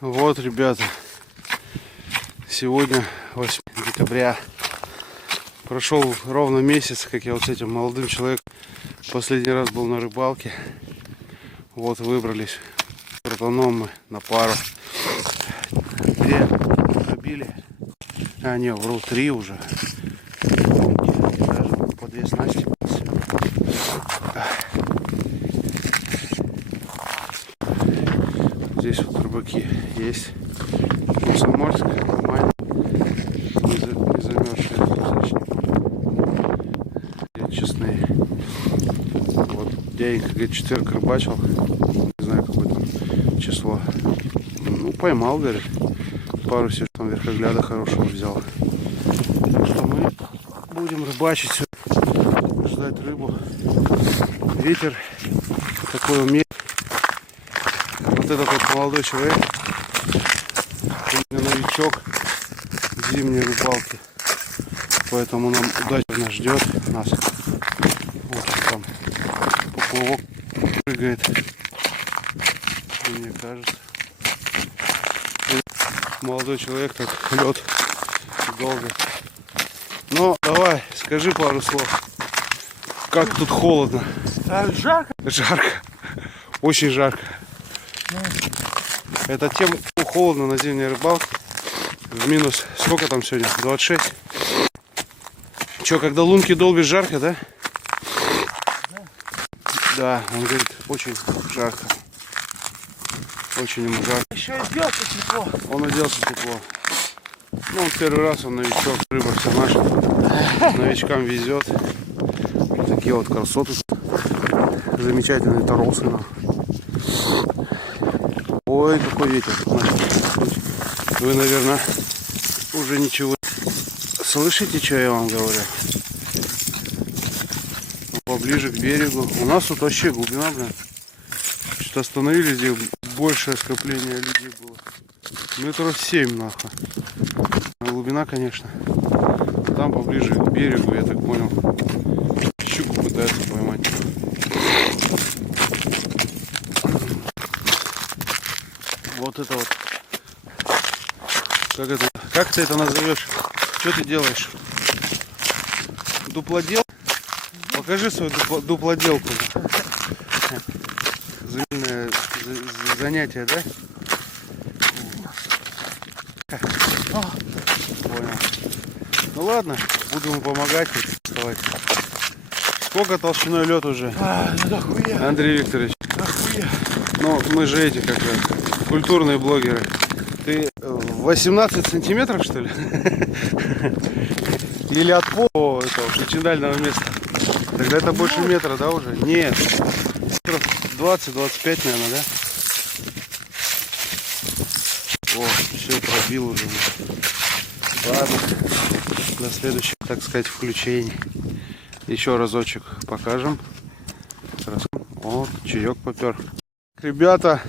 Вот, ребята, сегодня 8 декабря. Прошел ровно месяц, как я вот с этим молодым человеком последний раз был на рыбалке. Вот выбрались братаном мы на пару. 2 пробили. А, не, вру, 3 уже. И даже по 2 снасти. Здесь вот рыбаки есть. Комсомольская, нормально. Не замерзшие честные. Вот дяденька говорит, четверг рыбачил. Не знаю, какое там число. Ну, поймал, говорит. Пару себе там верхогляда хорошего взял. Так что мы будем рыбачить, ждать рыбу. Ветер такой умеет. Вот этот вот молодой человек, он новичок в зимней рыбалке, поэтому нам удачно ждет нас. Вот там поплавок прыгает, мне кажется. И молодой человек так лед долго. Но давай, скажи пару слов. Как тут холодно? Жарко. Жарко. Очень жарко. Это тем холодно на зимней рыбалке. В минус. Сколько там сегодня? 26. Че, когда лунки долбишь, жарко, да? Да, он говорит, очень жарко. Очень ему жарко. Еще оделся тепло. Он оделся тепло. Ну, он первый раз, он новичок, рыба все наша. Новичкам везет. Такие вот красоты. Замечательные торосы. Ой, какой ветер. Вы, наверное, уже ничего слышите, что я вам говорю. Поближе к берегу. У нас тут вообще глубина, блин. Что-то остановились, здесь большее скопление людей было. Метров 7, нахуй. Глубина, конечно. Там поближе к берегу, я так понял, щуку пытаются поймать. Вот это вот. Как ты это назовешь? Что ты делаешь? Дуплодел? Покажи свою дуплоделку. Замечательное занятие, да? Понял. Ну ладно, буду ему помогать. Сколько толщиной лед уже? Андрей Викторович. Ну, мы же эти, как же, культурные блогеры. Ты 18 сантиметров, что ли? Или от пола этого причиндального места? Тогда это больше метра, да, уже? Нет. Метров 20-25, наверное, да? О, все, пробил уже. Ладно. До следующих, так сказать, включений. Еще разочек покажем. Вот, чаек попер. Ребята,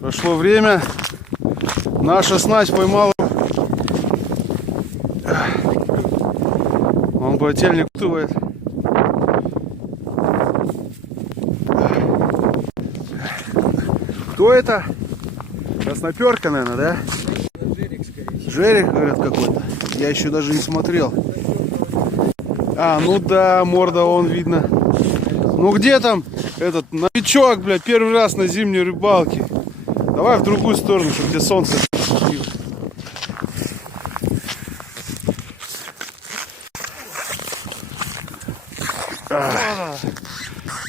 прошло время. Наша снасть поймала. Он брательник тувает. Кто это? Красноперка, наверное, да? Жерик, скорее всего. Жерик, говорят, какой-то. Я еще даже не смотрел. А, ну да, морда вон видно. Ну где там этот новичок, бля, первый раз на зимней рыбалке. Давай в другую сторону, чтобы тебе солнце.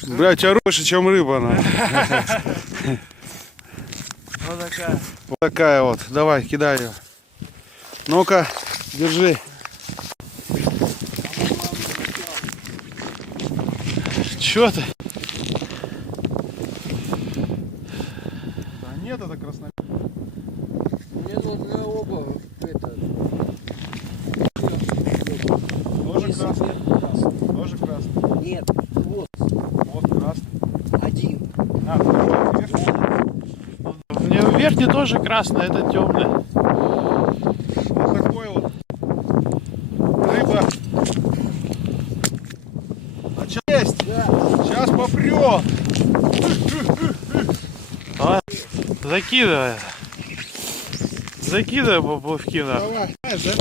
Бля, у тебя больше, чем рыба, она. Вот такая. Вот такая вот. Давай, кидай ее. Ну-ка, держи. Чё ты? Да нет, это красноперка. Мне нужны оба. Тоже красный. Тоже красный. Нет, вот. Вот красный. Один. А, Мне верхний тоже красный, это темный. вот такой вот. Рыба. А что есть? Да. Сейчас попрет. Закидывай. Закидывай поплавки, на. Давай, знаешь, да?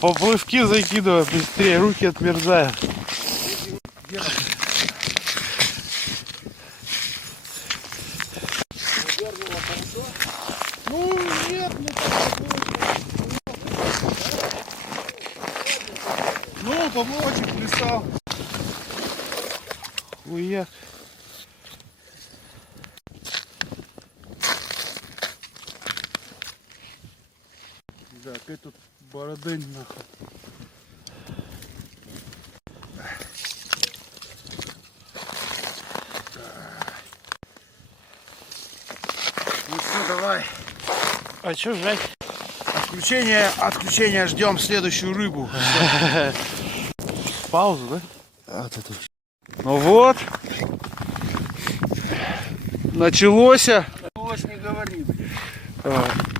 Поплавки закидывай быстрее, руки отмерзают. Ну, нет, ну так. Ну, поплавочек плясал. Уяк. Да, опять тут бородень нахуй. Ну все, давай. А чё жать? Отключение ждем следующую рыбу. Паузу, да? Ну вот. Началось. Лось не говори.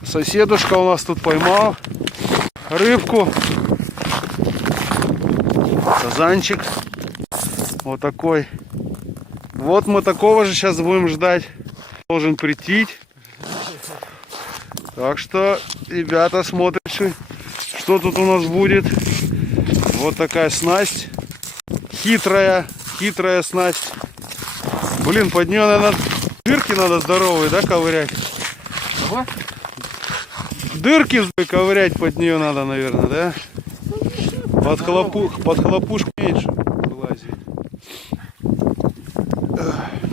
Соседушка у нас тут поймал рыбку. Сазанчик. Вот такой. Вот мы такого же сейчас будем ждать. Должен прийти. Так что, ребята, смотрите, что тут у нас будет. Вот такая снасть. Хитрая снасть. Блин, под нее, наверное, дырки надо здоровые, да, ковырять? Ага. Дырки ковырять под нее надо, наверное, да? Под хлопушку меньше вылазит.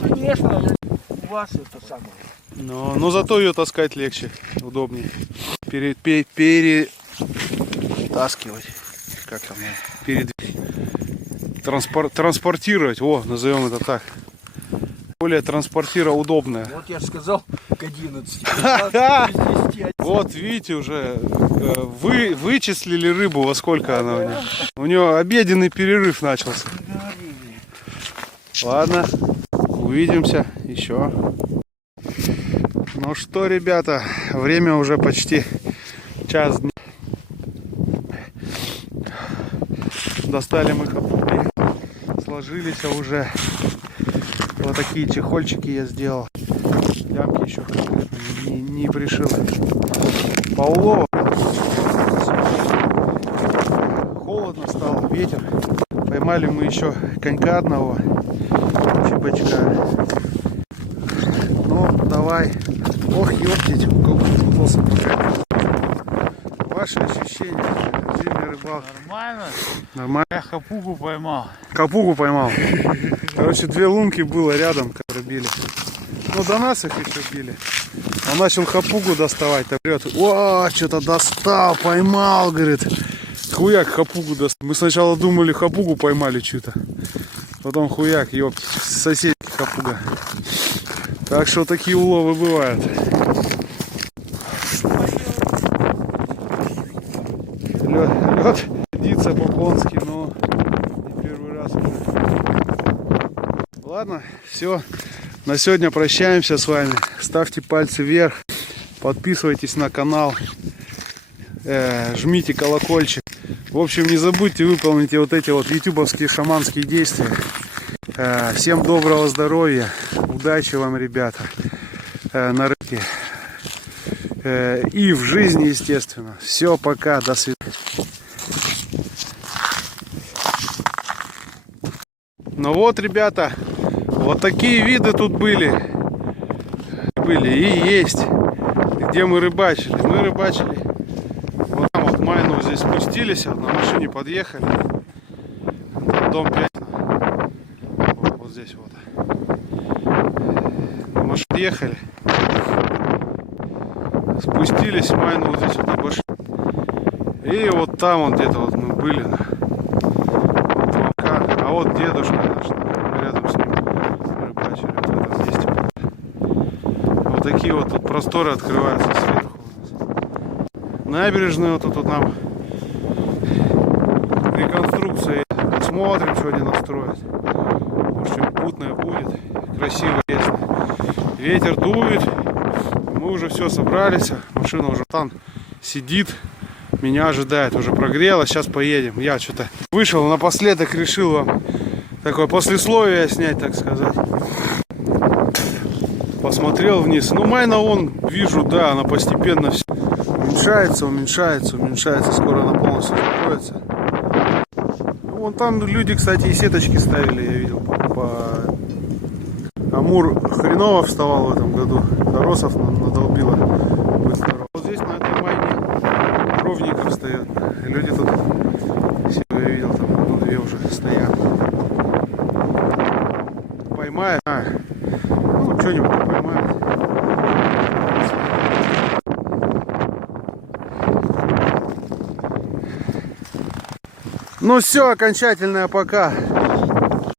Конечно, у вас это самое. Но зато ее таскать легче, удобнее. Перетаскивать. Как там? Транспортировать. О, назовем это так. Более транспортира удобная. Вот я же сказал к 11. Вот видите, уже вы вычислили рыбу, во сколько она у нее. У нее обеденный перерыв начался. Ладно, увидимся еще. Ну что, ребята, время уже почти час дня. Достали мы капули, сложились уже. Вот такие чехольчики я сделал. Лямки еще не пришил. По улову. Холодно стало, ветер. Поймали мы еще конька одного. Чебачка. Ну, давай. Ох, ёптить, укололся. Ваши ощущения в режиме рыбалки? Нормально. Нормально. Я хапугу поймал. Капугу поймал. Короче, две лунки было рядом, которые били. Ну, до нас их еще били. Он начал хапугу доставать. Так, говорит, о, что-то достал, поймал, говорит. Хуяк, хапугу достал. Мы сначала думали, хапугу поймали что-то. Потом хуяк, ёпт, соседи хапуга. Так что такие уловы бывают. Лед садится по-конски, но не первый раз уже. Ладно, все. На сегодня прощаемся с вами. Ставьте пальцы вверх, подписывайтесь на канал, жмите колокольчик. В общем, не забудьте выполнить вот эти вот ютубовские шаманские действия. Всем доброго здоровья, удачи вам, ребята, на рыбке и в жизни, естественно. Все, пока, до свидания. Ну вот, ребята, вот такие виды тут были и есть. Где мы рыбачили? Мы рыбачили вот там вот Майну здесь спустились, на машине подъехали. Дом 5. Вот здесь вот. На машине ехали. Спустились, Майну вот здесь вот обошли. И вот там вот где-то вот мы были. Вот а вот дедушка наш, рядом с ним рыбачили вот в этом месте. Вот такие вот тут просторы открываются сверху у нас. Набережную вот тут вот нам реконструкция. Смотрим, что они настроят. Может, что-нибудь путное будет. Красиво, ясно. Ветер дует. Мы уже все собрались. Машина уже там сидит. Меня ожидает. Уже прогрелась. Сейчас поедем. Я что-то вышел напоследок. Решил вам такое послесловие снять, так сказать. Посмотрел вниз. Ну, Майна вон, вижу, да, она постепенно все уменьшается, уменьшается, уменьшается. Скоро она полностью закроется. Ну, вон там люди, кстати, и сеточки ставили, я видел. Амур хреново вставал в этом году. Торосов надолбило. Будет здорово. Вот здесь на этой майне ровненько встает. И люди тут, я видел, там одну-две уже стоят. Поймает. Ну, что-нибудь поймает. Ну все, окончательное пока.